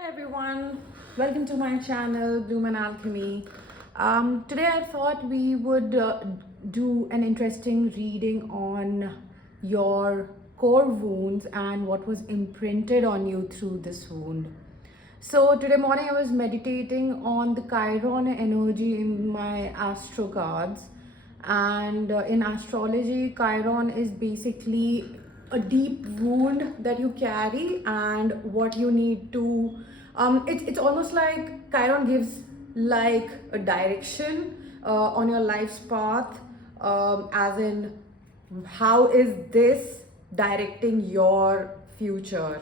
Hi everyone, welcome to my channel Bloom and Alchemy. Today I thought we would do an interesting reading on your core wounds and what was imprinted on you through this wound. So today morning I was meditating on the Chiron energy in my astro cards, and in astrology Chiron is basically a deep wound that you carry and what you need to it's almost like Chiron gives like a direction on your life's path, as in how is this directing your future.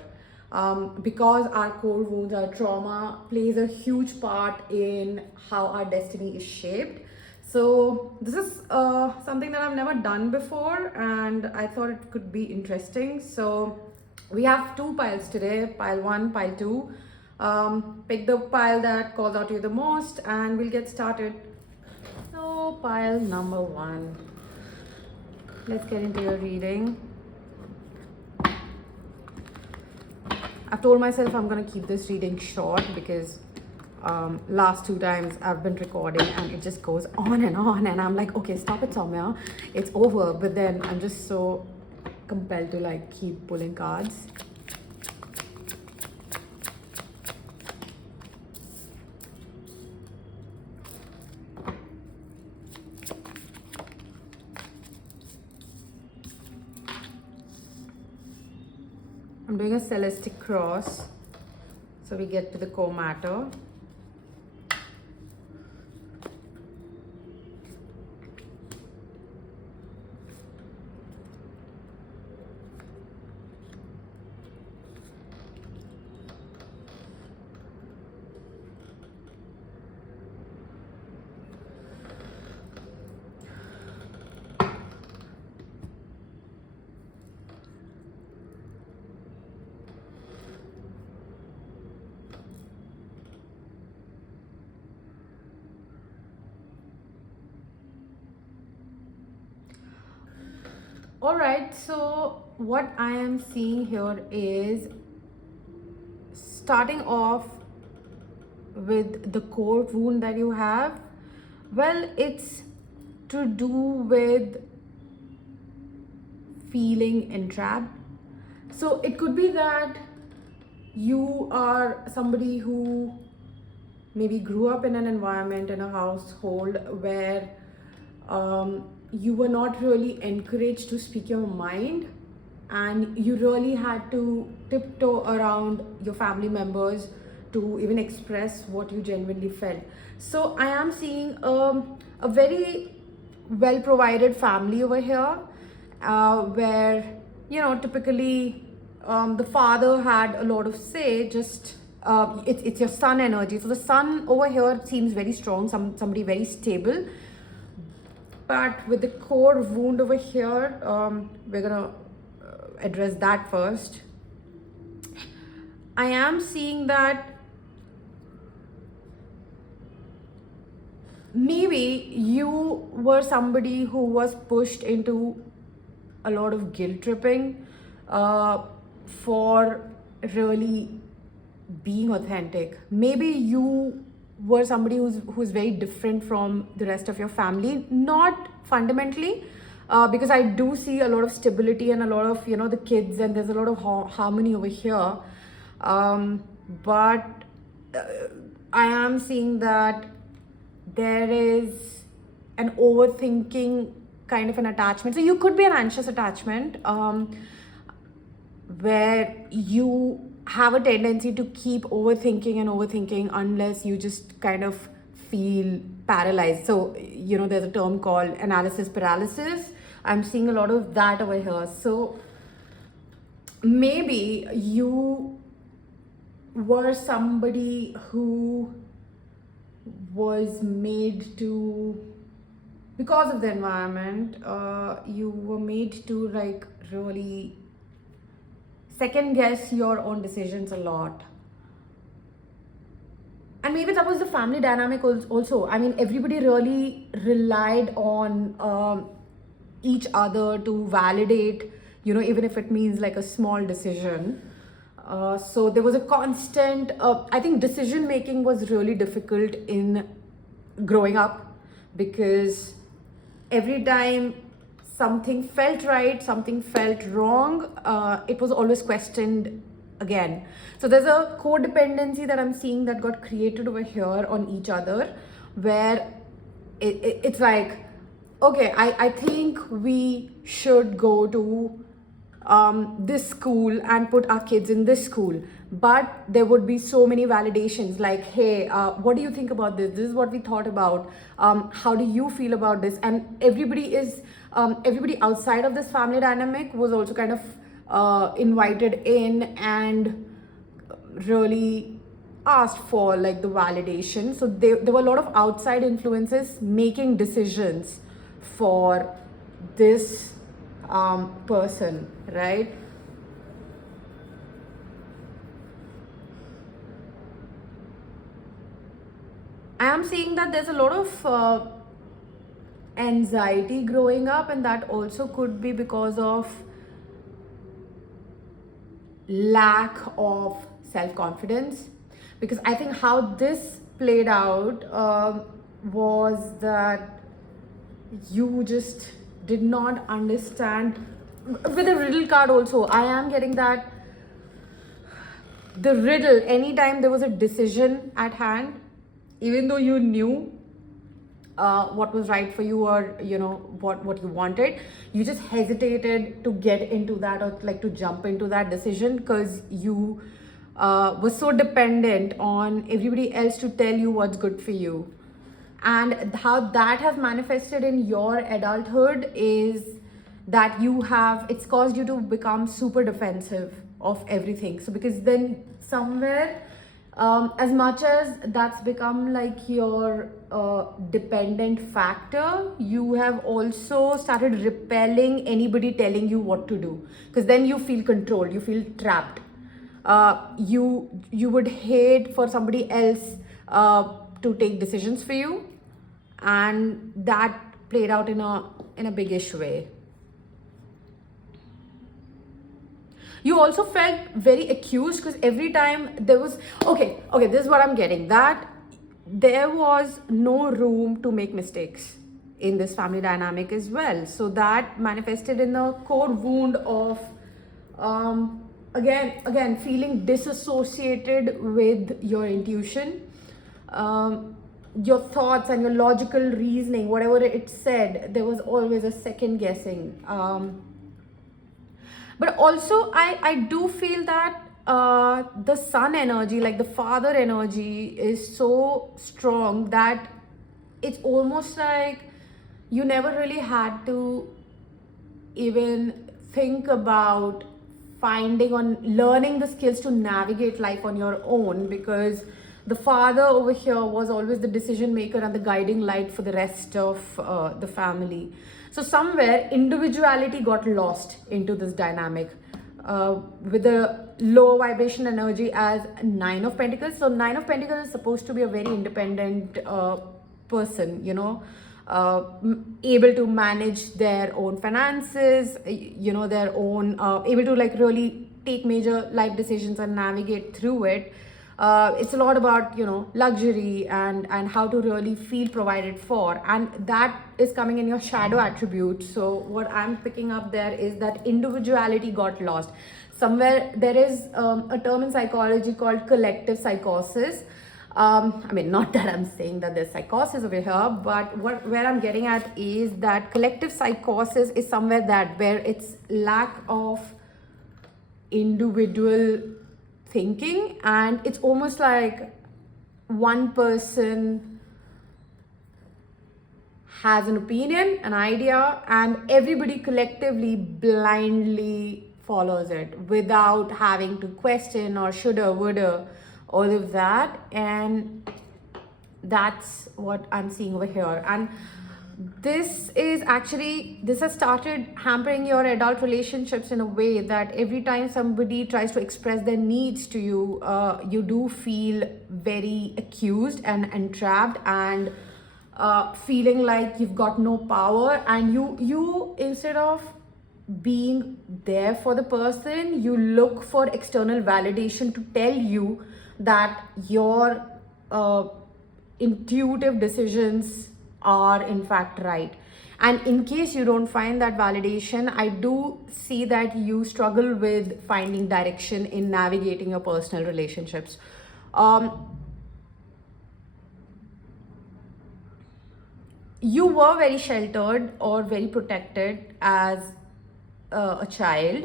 Because our core wounds, our trauma plays a huge part in how our destiny is shaped. So this is something that I've never done before and I thought it could be interesting. So we have two piles today, pile 1, pile 2. Pick the pile that calls out to you the most and we'll get started. So pile number 1. Let's get into your reading. I've told myself I'm going to keep this reading short because last 2 times I've been recording and it just goes on and I'm like, okay, stop it Soumya, it's over. But then I'm just so compelled to like keep pulling cards. I'm doing a celestic cross, so we get to the core matter. Alright, so what I am seeing here is starting off with the core wound that you have. Well, it's to do with feeling entrapped. So it could be that you are somebody who maybe grew up in an environment, in a household where you were not really encouraged to speak your mind, and you really had to tiptoe around your family members to even express what you genuinely felt. So I am seeing a very well provided family over here, where typically the father had a lot of say. Just it's your sun energy, so the sun over here seems very strong, somebody very stable. But with the core wound over here, we're gonna address that first. I am seeing that maybe you were somebody who was pushed into a lot of guilt tripping for really being authentic. Maybe you were somebody who's very different from the rest of your family, not fundamentally, because I do see a lot of stability and a lot of the kids, and there's a lot of harmony over here, but I am seeing that there is an overthinking kind of an attachment. So you could be an anxious attachment, where you have a tendency to keep overthinking unless you just kind of feel paralyzed. So there's a term called analysis paralysis. I'm seeing a lot of that over here. So maybe you were somebody who was made to, because of the environment, you were made to like really second guess your own decisions a lot. And maybe that was the family dynamic also. I mean, everybody really relied on each other to validate, even if it means like a small decision. So there was a constant, I think decision making was really difficult in growing up, because every time something felt right, something felt wrong, it was always questioned again. So there's a codependency that I'm seeing that got created over here on each other, where it's like, okay, I think we should go to this school and put our kids in this school, but there would be so many validations like, hey, what do you think about this? This is what we thought about. How do you feel about this? And everybody outside of this family dynamic was also kind of invited in and really asked for like the validation. So there were a lot of outside influences making decisions for this person, right? I am seeing that there's a lot of anxiety growing up, and that also could be because of lack of self-confidence. Because I think how this played out was that you just did not understand. With a riddle card also, I am getting that the riddle, anytime there was a decision at hand, even though you knew what was right for you, or you know what you wanted, you just hesitated to get into that, or like to jump into that decision, because you was so dependent on everybody else to tell you what's good for you. And how that has manifested in your adulthood is that it's caused you to become super defensive of everything. So because then somewhere, as much as that's become like your dependent factor, you have also started repelling anybody telling you what to do, because then you feel controlled, you feel trapped. You would hate for somebody else to take decisions for you, and that played out in a biggish way. You also felt very accused, because every time there was, okay, this is what I'm getting, that there was no room to make mistakes in this family dynamic as well. So that manifested in the core wound of again feeling disassociated with your intuition, your thoughts and your logical reasoning, whatever it said, there was always a second guessing. But also I do feel that the sun energy, like the father energy, is so strong that it's almost like you never really had to even think about finding on learning the skills to navigate life on your own, because the father over here was always the decision maker and the guiding light for the rest of the family. So somewhere individuality got lost into this dynamic with the low vibration energy as 9 of Pentacles. So 9 of Pentacles is supposed to be a very independent person, you know, able to manage their own finances, you know, their own, able to like really take major life decisions and navigate through it. It's a lot about, you know, luxury and how to really feel provided for, and that is coming in your shadow attribute. So what I'm picking up there is that individuality got lost somewhere. There is a term in psychology called collective psychosis. I mean, not that I'm saying that there's psychosis over here, but where I'm getting at is that collective psychosis is somewhere that where it's lack of individual thinking, and it's almost like one person has an opinion, an idea, and everybody collectively blindly follows it without having to question or shoulda, woulda, all of that. And that's what I'm seeing over here. And this has started hampering your adult relationships in a way that every time somebody tries to express their needs to you, you do feel very accused and entrapped, and feeling like you've got no power, and you instead of being there for the person. You look for external validation to tell you that your intuitive decisions are in fact right. And in case you don't find that validation, I do see that you struggle with finding direction in navigating your personal relationships. You were very sheltered or very protected as a child,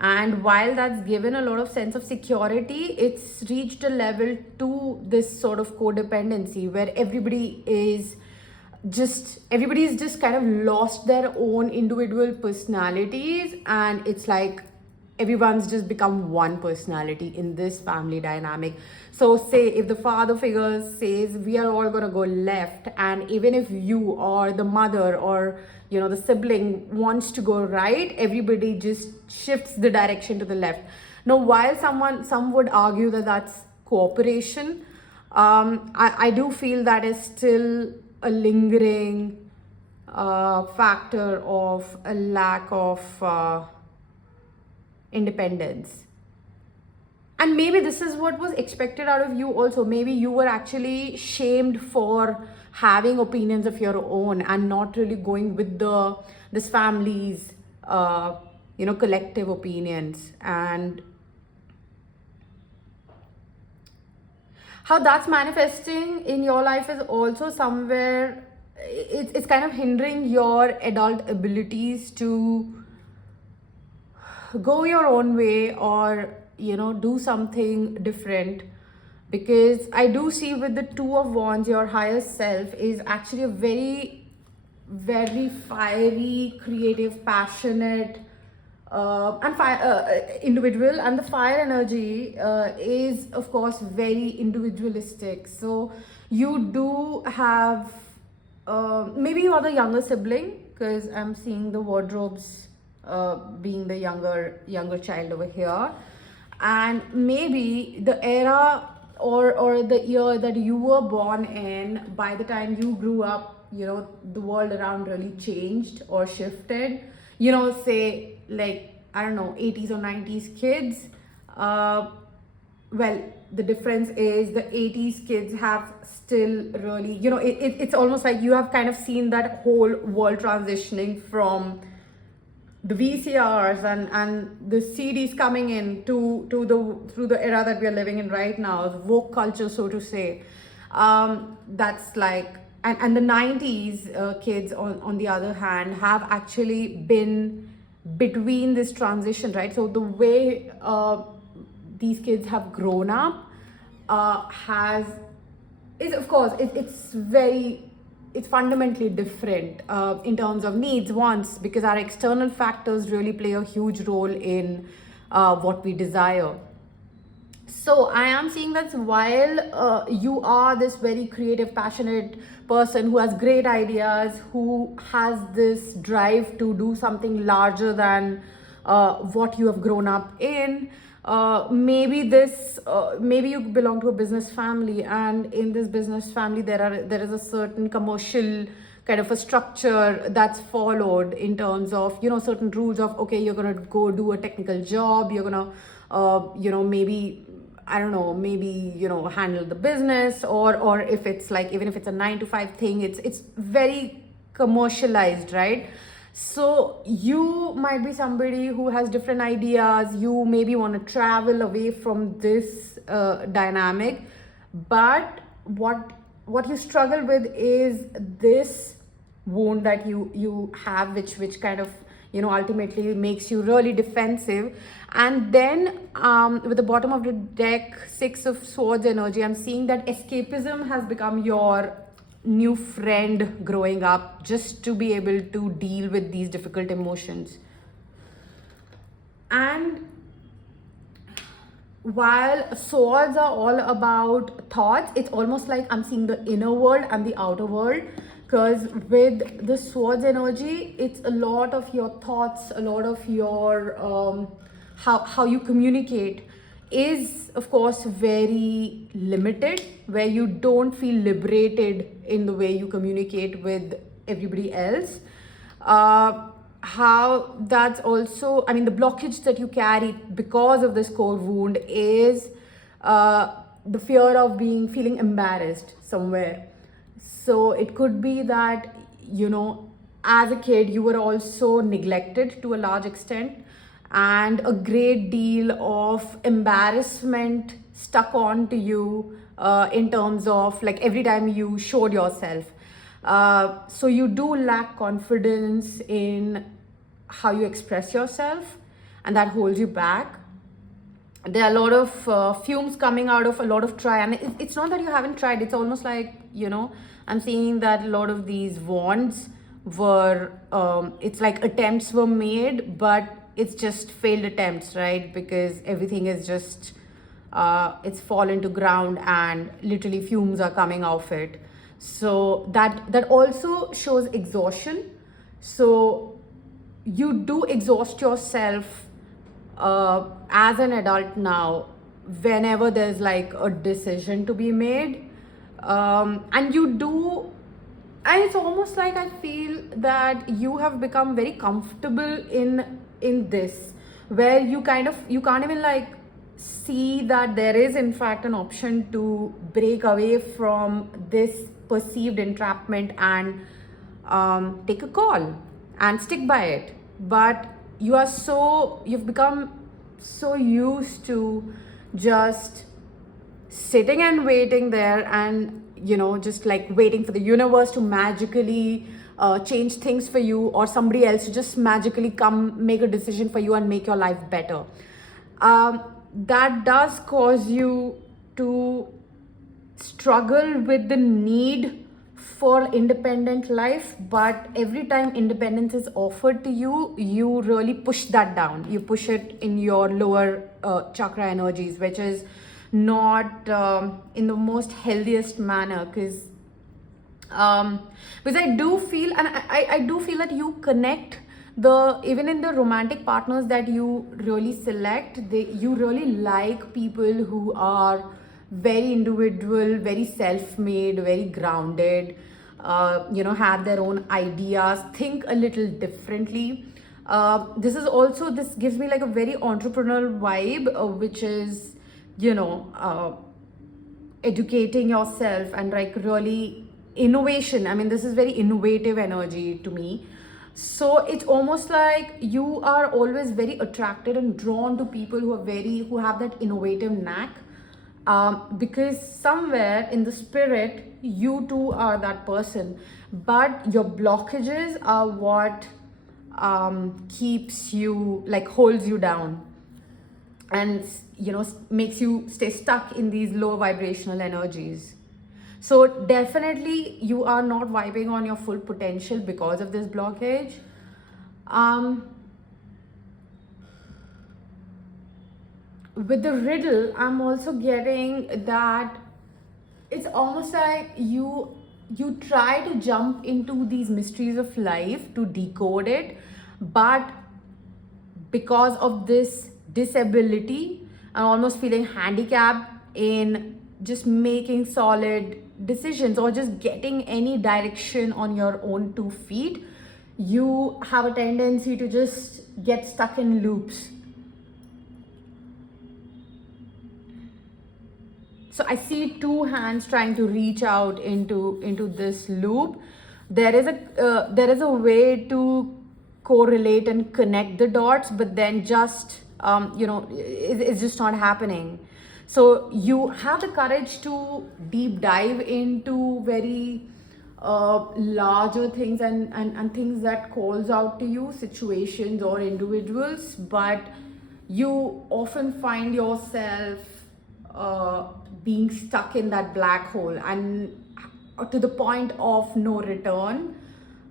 and while that's given a lot of sense of security, it's reached a level to this sort of codependency where everybody's just kind of lost their own individual personalities, and it's like everyone's just become one personality in this family dynamic. So say if the father figure says we are all going to go left, and even if you or the mother or the sibling wants to go right, everybody just shifts the direction to the left. Now, while some would argue that that's cooperation, I do feel that is still a lingering factor of a lack of independence. And maybe this is what was expected out of you also. Maybe you were actually shamed for having opinions of your own and not really going with this family's collective opinions. And how that's manifesting in your life is also somewhere, it's kind of hindering your adult abilities to go your own way or do something different. Because I do see with the Two of Wands, your higher self is actually a very, very fiery, creative, passionate individual, and the fire energy is of course very individualistic. So you do have maybe you are the younger sibling, because I'm seeing the wardrobes being the younger child over here, and maybe the era or the year that you were born in, by the time you grew up, the world around really changed or shifted. Say like, I don't know, 80s or 90s kids, well, the difference is the 80s kids have still really, it's almost like you have kind of seen that whole world transitioning from the VCRs and the CDs coming in to the era that we are living in right now, the woke culture, so to say. That's like, and the 90s kids on the other hand have actually been between this transition, right? So the way these kids have grown up is of course it's fundamentally different in terms of needs, wants, because our external factors really play a huge role in what we desire. So I am seeing that while you are this very creative, passionate person who has great ideas, who has this drive to do something larger than what you have grown up in, maybe you belong to a business family, and in this business family there is a certain commercial kind of a structure that's followed in terms of certain rules of, okay, you're gonna go do a technical job, you're gonna maybe, I don't know, maybe handle the business, or if it's like, even if it's a 9-to-5 thing, it's very commercialized, right? So you might be somebody who has different ideas. You maybe want to travel away from this dynamic, but what you struggle with is this wound that you have, which kind of ultimately makes you really defensive. And then with the bottom of the deck, Six of Swords energy, I'm seeing that escapism has become your new friend growing up, just to be able to deal with these difficult emotions. And while swords are all about thoughts, it's almost like I'm seeing the inner world and the outer world, because with the swords energy, it's a lot of your thoughts, a lot of your how you communicate is of course very limited, where you don't feel liberated in the way you communicate with everybody else. how that's also, I mean, the blockage that you carry because of this core wound is the fear of feeling embarrassed somewhere. So it could be that, as a kid, you were also neglected to a large extent, and a great deal of embarrassment stuck on to you in terms of like every time you showed yourself. So you do lack confidence in how you express yourself, and that holds you back. There are a lot of fumes coming out of a lot of try, and it's not that you haven't tried. It's almost like, I'm seeing that a lot of these wands were it's like attempts were made, but it's just failed attempts, right? Because everything is just it's fallen to ground and literally fumes are coming off it. So that also shows exhaustion. So you do exhaust yourself as an adult now whenever there's like a decision to be made, and you do, and it's almost like I feel that you have become very comfortable in this, where you can't even like see that there is in fact an option to break away from this perceived entrapment and take a call and stick by it. But you've become so used to just sitting and waiting there, and just like waiting for the universe to magically change things for you, or somebody else to just magically come make a decision for you and make your life better. That does cause you to struggle with the need for independent life, but every time independence is offered to you, you really push that down. You push it in your lower chakra energies, which is not in the most healthiest manner, because I do feel, and I do feel that you connect even in the romantic partners that you really select, you really like people who are very individual, very self-made, very grounded, have their own ideas, think a little differently. This gives me like a very entrepreneurial vibe, which is, educating yourself and like really innovation. I mean, this is very innovative energy to me. So it's almost like you are always very attracted and drawn to people who have that innovative knack, because somewhere in the spirit you too are that person, but your blockages are what keeps you, like holds you down, and makes you stay stuck in these low vibrational energies. So definitely you are not vibing on your full potential because of this blockage. With the riddle, I'm also getting that it's almost like you try to jump into these mysteries of life to decode it, but because of this disability and almost feeling handicapped in just making solid decisions or just getting any direction on your own 2 feet, you have a tendency to just get stuck in loops. So I see 2 hands trying to reach out into this loop. There is a way to correlate and connect the dots, but then just it's just not happening. So you have the courage to deep dive into very larger things and things that calls out to you, situations or individuals, but you often find yourself being stuck in that black hole and to the point of no return.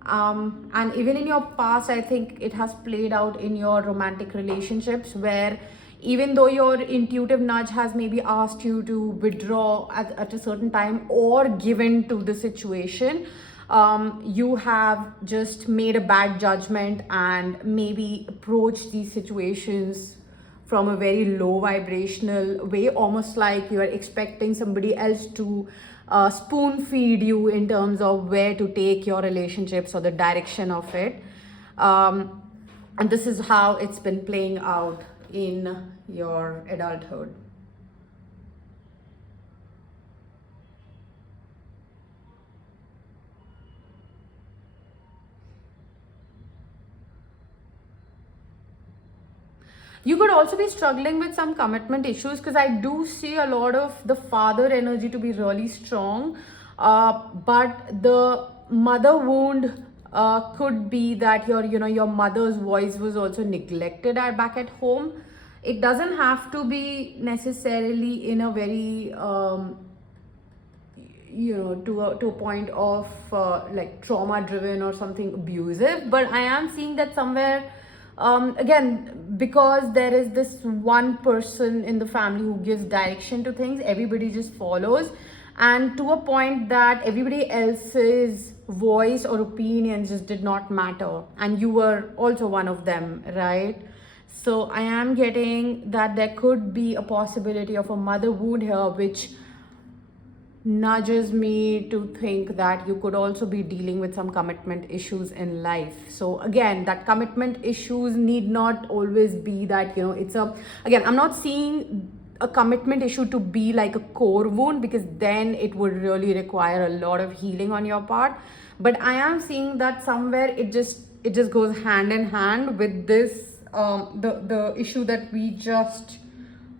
And even in your past, I think it has played out in your romantic relationships, where even though your intuitive nudge has maybe asked you to withdraw at a certain time or given to the situation, you have just made a bad judgment and maybe approached these situations from a very low vibrational way, almost like you are expecting somebody else to spoon feed you in terms of where to take your relationships or the direction of it. And this is how it's been playing out in your adulthood. You could also be struggling with some commitment issues, because I do see a lot of the father energy to be really strong. But the mother wound could be that your mother's voice was also neglected back at home. It doesn't have to be necessarily in a very to a point of like trauma driven or something abusive, but I am seeing that somewhere, again, because there is this one person in the family who gives direction to things, everybody just follows, and to a point that everybody else's voice or opinions just did not matter, and you were also one of them, right? So I am getting that there could be a possibility of a mother wound here, which nudges me to think that you could also be dealing with some commitment issues in life. So again, that commitment issues need not always be that, again, I'm not seeing a commitment issue to be like a core wound, because then it would really require a lot of healing on your part. But I am seeing that somewhere it just goes hand in hand with this, the issue that we just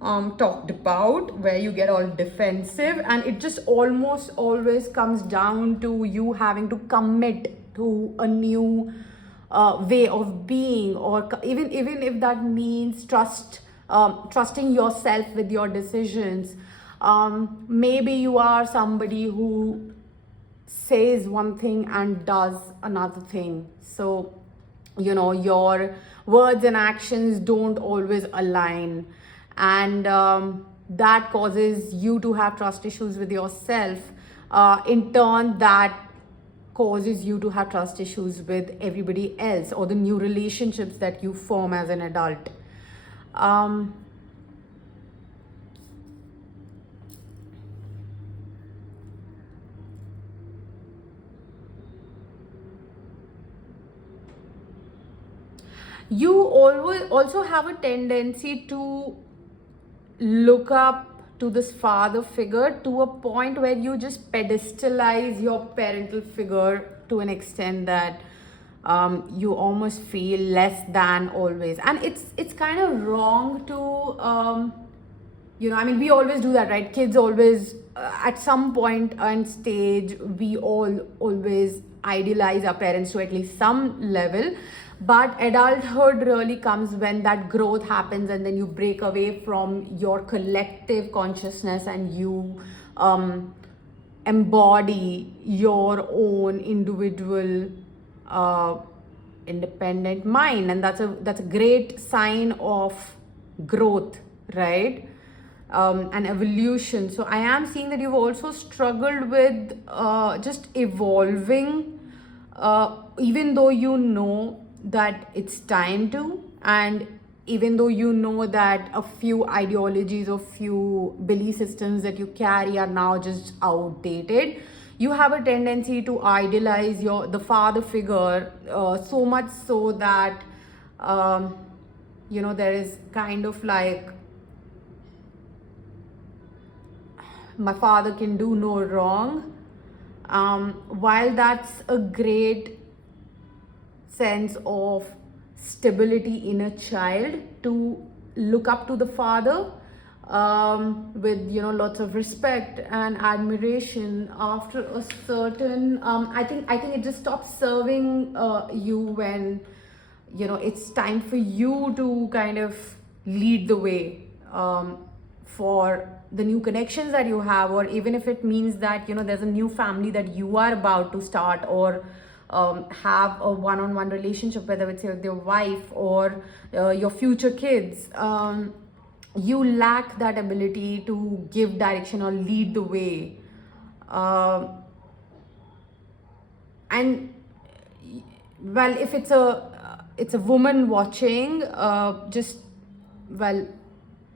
talked about, where you get all defensive, and it just almost always comes down to you having to commit to a new way of being, or even if that means trusting yourself with your decisions. Maybe you are somebody who says one thing and does another thing, so your words and actions don't always align, and that causes you to have trust issues with yourself. In turn, that causes you to have trust issues with everybody else, or the new relationships that you form as an adult. You always also have a tendency to look up to this father figure to a point where you just pedestalize your parental figure to an extent that you almost feel less than always. And it's kind of wrong to we always do that, right? Kids always at some point and stage, we all always idealize our parents to at least some level. But adulthood really comes when that growth happens, and then you break away from your collective consciousness and you embody your own individual independent mind, and that's a great sign of growth, right? And evolution. So I am seeing that you've also struggled with just evolving, even though you know that it's time to, and even though you know that a few ideologies or few belief systems that you carry are now just outdated, you have a tendency to idealize the father figure so much so that there is kind of like, my father can do no wrong. While that's a great sense of stability in a child, to look up to the father with lots of respect and admiration, after a certain I think it just stops serving you when it's time for you to kind of lead the way for the new connections that you have, or even if it means that there's a new family that you are about to start, or have a one-on-one relationship, whether it's with your wife or your future kids. You lack that ability to give direction or lead the way. And well, if it's a woman watching, just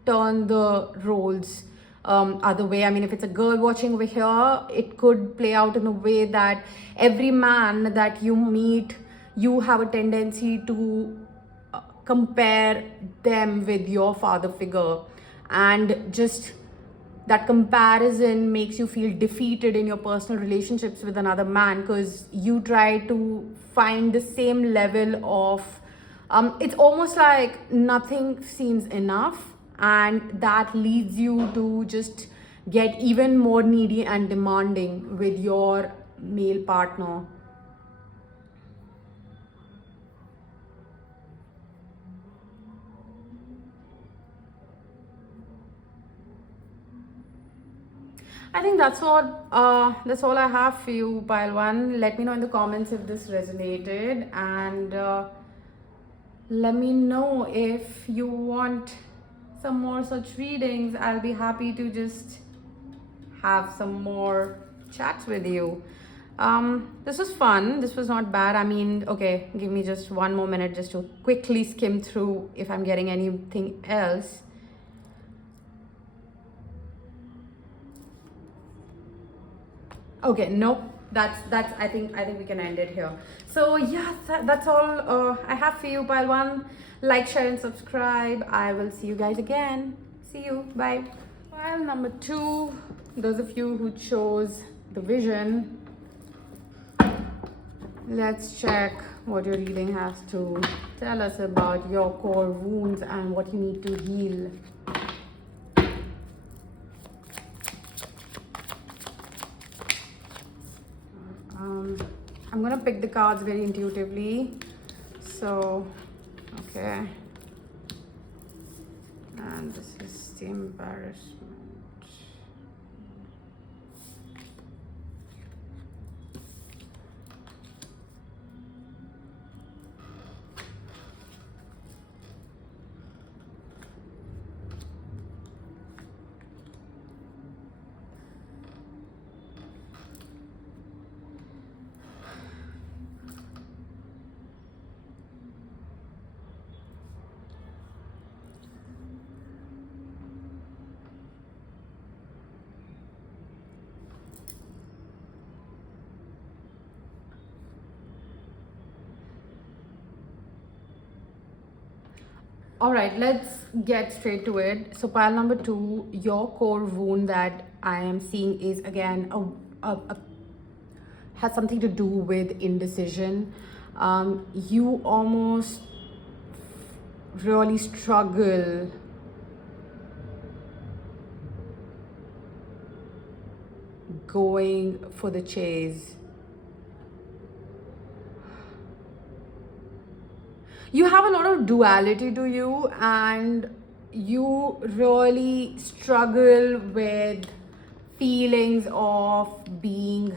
turn the roles other way. I mean, if it's a girl watching over here, it could play out in a way that every man that you meet, you have a tendency to compare them with your father figure, and just that comparison makes you feel defeated in your personal relationships with another man, because you try to find the same level of it's almost like nothing seems enough, and that leads you to just get even more needy and demanding with your male partner. I think that's all I have for you, 𝗫𝗏. Let me know in the comments if this resonated, and let me know if you want some more such readings. I'll be happy to just have some more chats with you. This was fun. This was not bad. I mean, okay, give me just one more minute just to quickly skim through if I'm getting anything else. Okay, nope. That's I think we can end it here. So yeah, that's all I have for you, 𝗫𝗏. Like, share, and subscribe. I will see you guys again. See you. Bye. File number 2. Those of you who chose the vision, let's check what your reading has to tell us about your core wounds and what you need to heal. I'm gonna pick the cards very intuitively. So, okay. And this is the embarrassment. All right, let's get straight to it. So pile number 2, your core wound that I am seeing is again has something to do with indecision. You almost really struggle going for the chase. You have a lot of duality to you, and you really struggle with feelings of being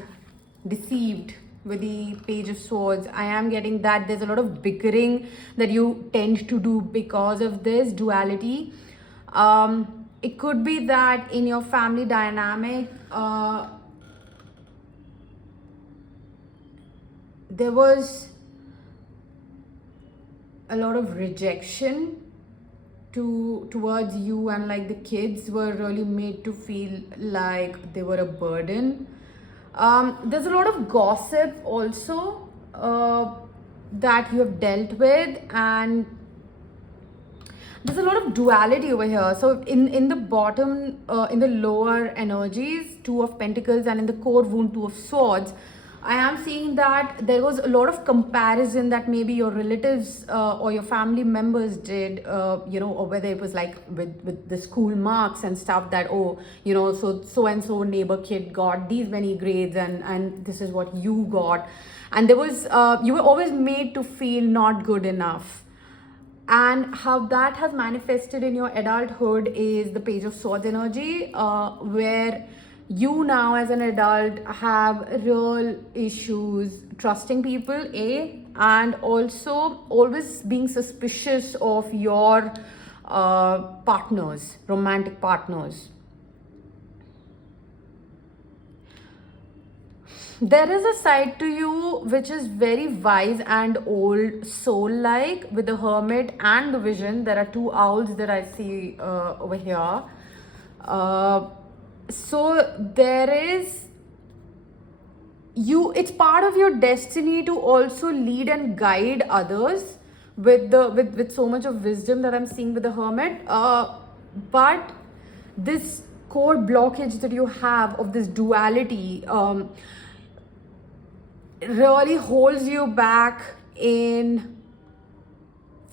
deceived with the Page of Swords. I am getting that there's a lot of bickering that you tend to do because of this duality. It could be that in your family dynamic, there was a lot of rejection towards you, and like the kids were really made to feel like they were a burden. There's a lot of gossip also that you have dealt with, and there's a lot of duality over here. So in the bottom, in the lower energies, 2 of Pentacles, and in the core wound, 2 of Swords, I am seeing that there was a lot of comparison that maybe your relatives or your family members did, or whether it was like with the school marks and stuff that, so and so neighbor kid got these many grades, and this is what you got. And there was, you were always made to feel not good enough. And how that has manifested in your adulthood is the Page of Swords energy, where you now as an adult have real issues trusting people, and also always being suspicious of your partners, romantic partners. There is a side to you which is very wise and old soul-like with the Hermit and the Vision. There are 2 owls that I see over here. So there is it's part of your destiny to also lead and guide others with so much of wisdom that I'm seeing with the hermit. But this core blockage that you have of this duality really holds you back in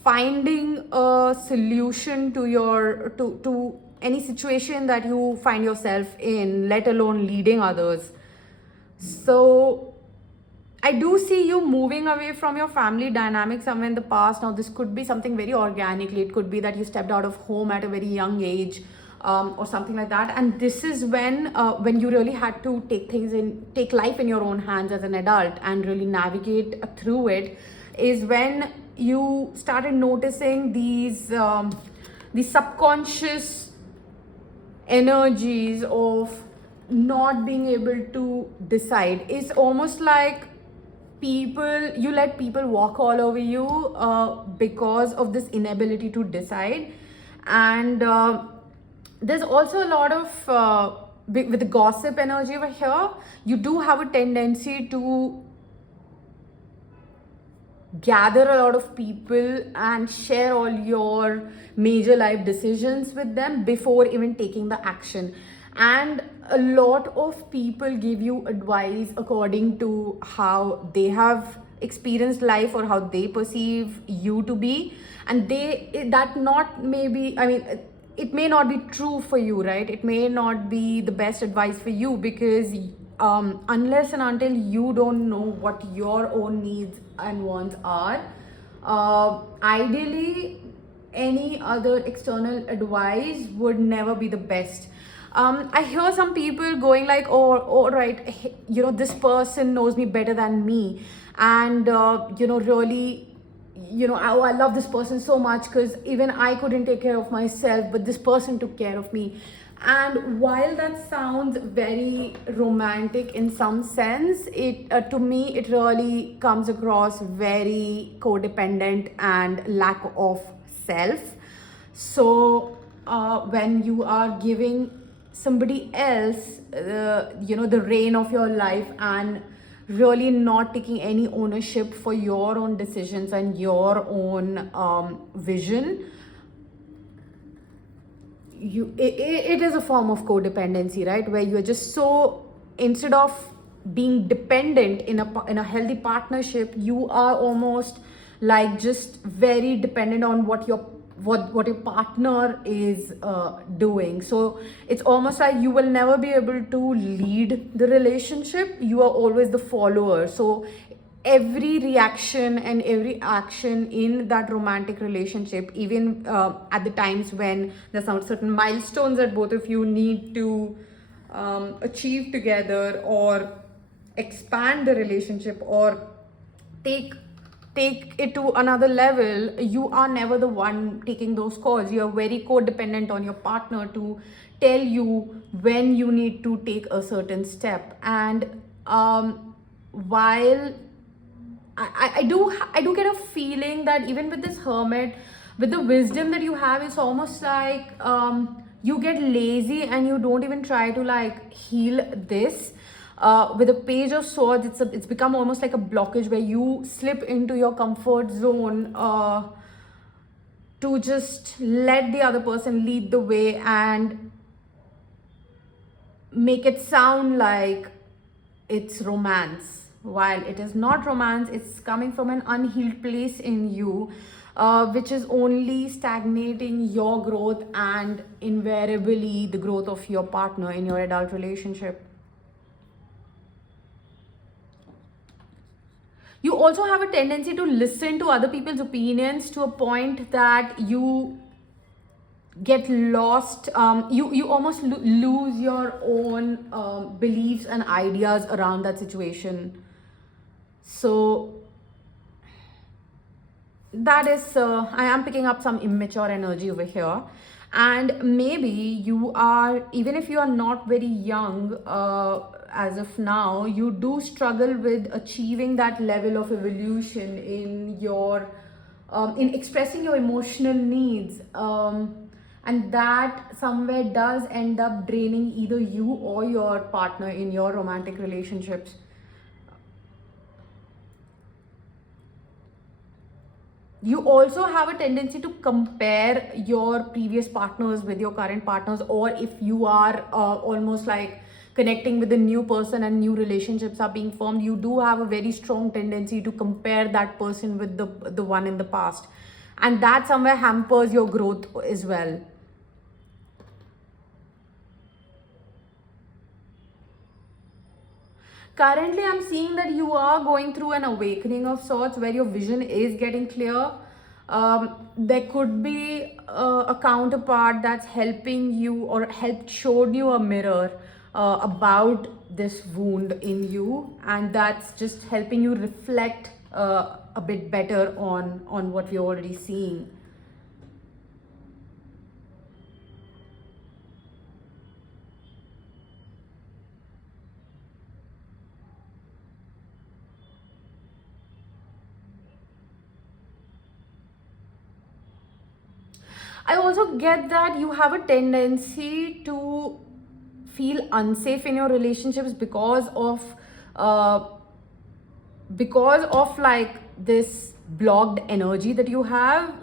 finding a solution to your to any situation that you find yourself in, let alone leading others. So I do see you moving away from your family dynamic somewhere in the past. Now, this could be something very organically. It could be that you stepped out of home at a very young age, or something like that. And this is when you really had to take life in your own hands as an adult and really navigate through it. Is when you started noticing these subconscious energies of not being able to decide. It's almost like you let people walk all over you because of this inability to decide. And there's also a lot of with the gossip energy over here, you do have a tendency to gather a lot of people and share all your major life decisions with them before even taking the action. And a lot of people give you advice according to how they have experienced life or how they perceive you to be. And it may not be true for you, right? It may not be the best advice for you, because unless and until you don't know what your own needs and wants are, ideally any other external advice would never be the best. I hear some people going like, oh right, this person knows me better than me, and really, I love this person so much because even I couldn't take care of myself, but this person took care of me. And while that sounds very romantic in some sense, to me it really comes across very codependent and lack of self. So when you are giving somebody else the reign of your life and really not taking any ownership for your own decisions and your own vision, it is a form of codependency, right? Where you're just so, instead of being dependent in a healthy partnership, you are almost like just very dependent on what your partner is doing. So it's almost like you will never be able to lead the relationship. You are always the follower. So every reaction and every action in that romantic relationship, even at the times when there's some certain milestones that both of you need to achieve together, or expand the relationship, or take it to another level, you are never the one taking those calls. You are very codependent on your partner to tell you when you need to take a certain step. And while I do get a feeling that even with this hermit, with the wisdom that you have, it's almost like you get lazy and you don't even try to like heal this. With the Page of Swords, it's become almost like a blockage where you slip into your comfort zone to just let the other person lead the way and make it sound like it's romance, while it is not romance. It's coming from an unhealed place in you, which is only stagnating your growth and invariably the growth of your partner in your adult relationship. You also have a tendency to listen to other people's opinions to a point that you get lost. You almost lose your own beliefs and ideas around that situation. So that is, I am picking up some immature energy over here. And maybe you are, even if you are not very young, as of now, you do struggle with achieving that level of evolution in your in expressing your emotional needs, and that somewhere does end up draining either you or your partner in your romantic relationships. You also have a tendency to compare your previous partners with your current partners, or if you are almost like connecting with a new person and new relationships are being formed, you do have a very strong tendency to compare that person with the one in the past, and that somewhere hampers your growth as well. Currently, I'm seeing that you are going through an awakening of sorts where your vision is getting clear. There could be a counterpart that's helping you or showed you a mirror about this wound in you, and that's just helping you reflect a bit better on what we're already seeing. I also get that you have a tendency to feel unsafe in your relationships because of like this blocked energy that you have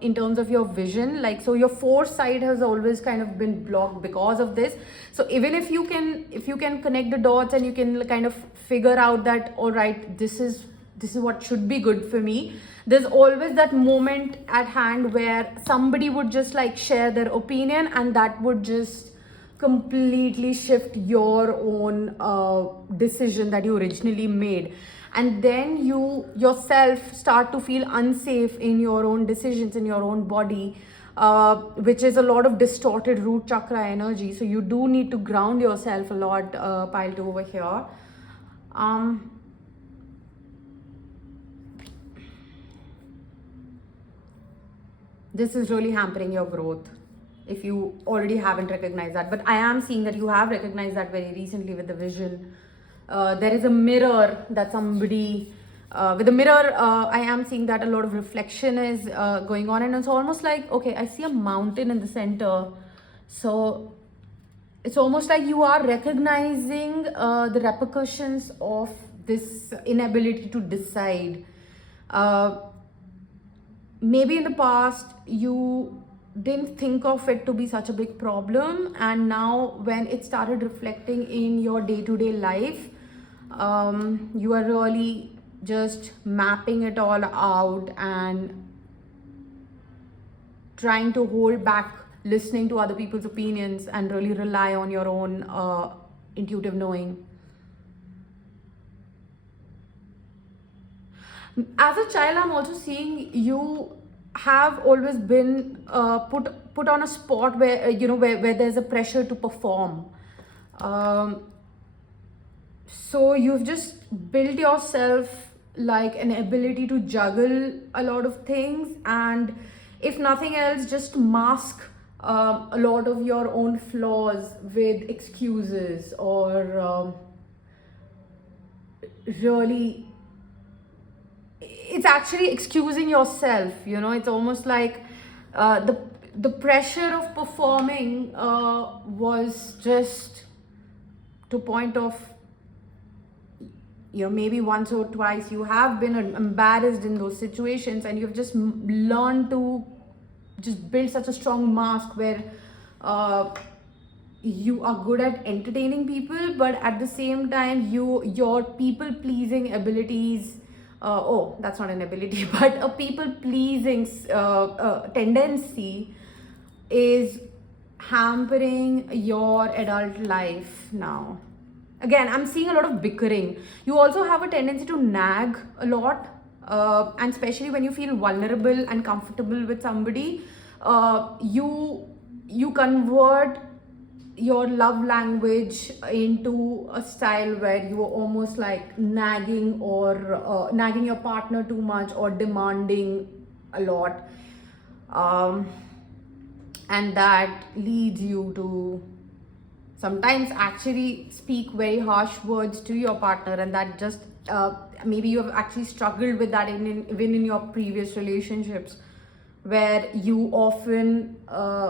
in terms of your vision. Like, so your foresight has always kind of been blocked because of this. So even if you can connect the dots and you can kind of figure out that, all right, this is what should be good for me, there's always that moment at hand where somebody would just like share their opinion, and that would just completely shift your own decision that you originally made, and then you yourself start to feel unsafe in your own decisions, in your own body, which is a lot of distorted root chakra energy. So you do need to ground yourself a lot, 𝗪𝗫 over here. This is really hampering your growth if you already haven't recognized that. But I am seeing that you have recognized that very recently with the vision. There is a mirror that somebody, with the mirror, I am seeing that a lot of reflection is going on, and it's almost like, okay, I see a mountain in the center. So it's almost like you are recognizing the repercussions of this inability to decide. Maybe in the past you didn't think of it to be such a big problem, and now when it started reflecting in your day-to-day life, you are really just mapping it all out and trying to hold back listening to other people's opinions and really rely on your own intuitive knowing. As a child, I'm also seeing you have always been put on a spot where where there's a pressure to perform. So you've just built yourself like an ability to juggle a lot of things, and if nothing else, just mask a lot of your own flaws with excuses, or really, it's actually excusing yourself. It's almost like the pressure of performing was just to point of, maybe once or twice you have been embarrassed in those situations, and you've just learned to just build such a strong mask where you are good at entertaining people, but at the same time your people pleasing abilities, that's not an ability, but a people pleasing tendency is hampering your adult life now. Again, I'm seeing a lot of bickering. You also have a tendency to nag a lot, and especially when you feel vulnerable and comfortable with somebody, you convert your love language into a style where you are almost like nagging, or nagging your partner too much, or demanding a lot, and that leads you to sometimes actually speak very harsh words to your partner, and that just maybe you have actually struggled with that even in your previous relationships, where you often,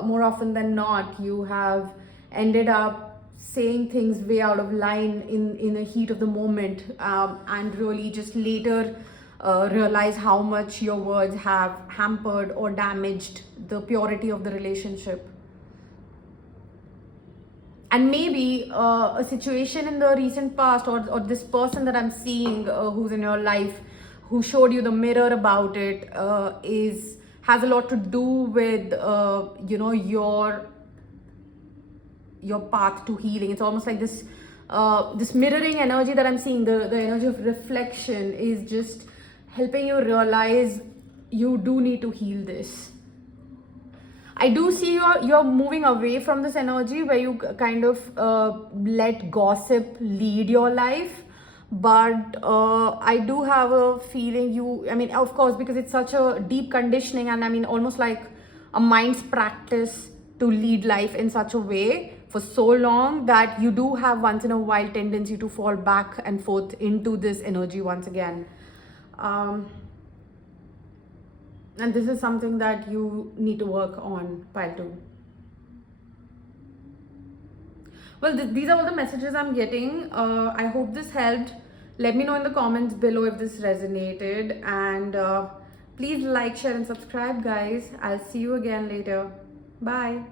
more often than not, you have ended up saying things way out of line in the heat of the moment, and really just later realize how much your words have hampered or damaged the purity of the relationship. And maybe a situation in the recent past, or this person that I'm seeing who's in your life, who showed you the mirror about it, has a lot to do with your path to healing. It's almost like this mirroring energy that I'm seeing, the energy of reflection, is just helping you realize you do need to heal this. I do see you're moving away from this energy where you kind of let gossip lead your life. But I do have a feeling I mean, of course, because it's such a deep conditioning, and I mean, almost like a mind's practice to lead life in such a way for so long, that you do have once in a while tendency to fall back and forth into this energy once again. And this is something that you need to work on, pile 2. Well, these are all the messages I'm getting. I hope this helped. Let me know in the comments below if this resonated. And please like, share and subscribe, guys. I'll see you again later. Bye.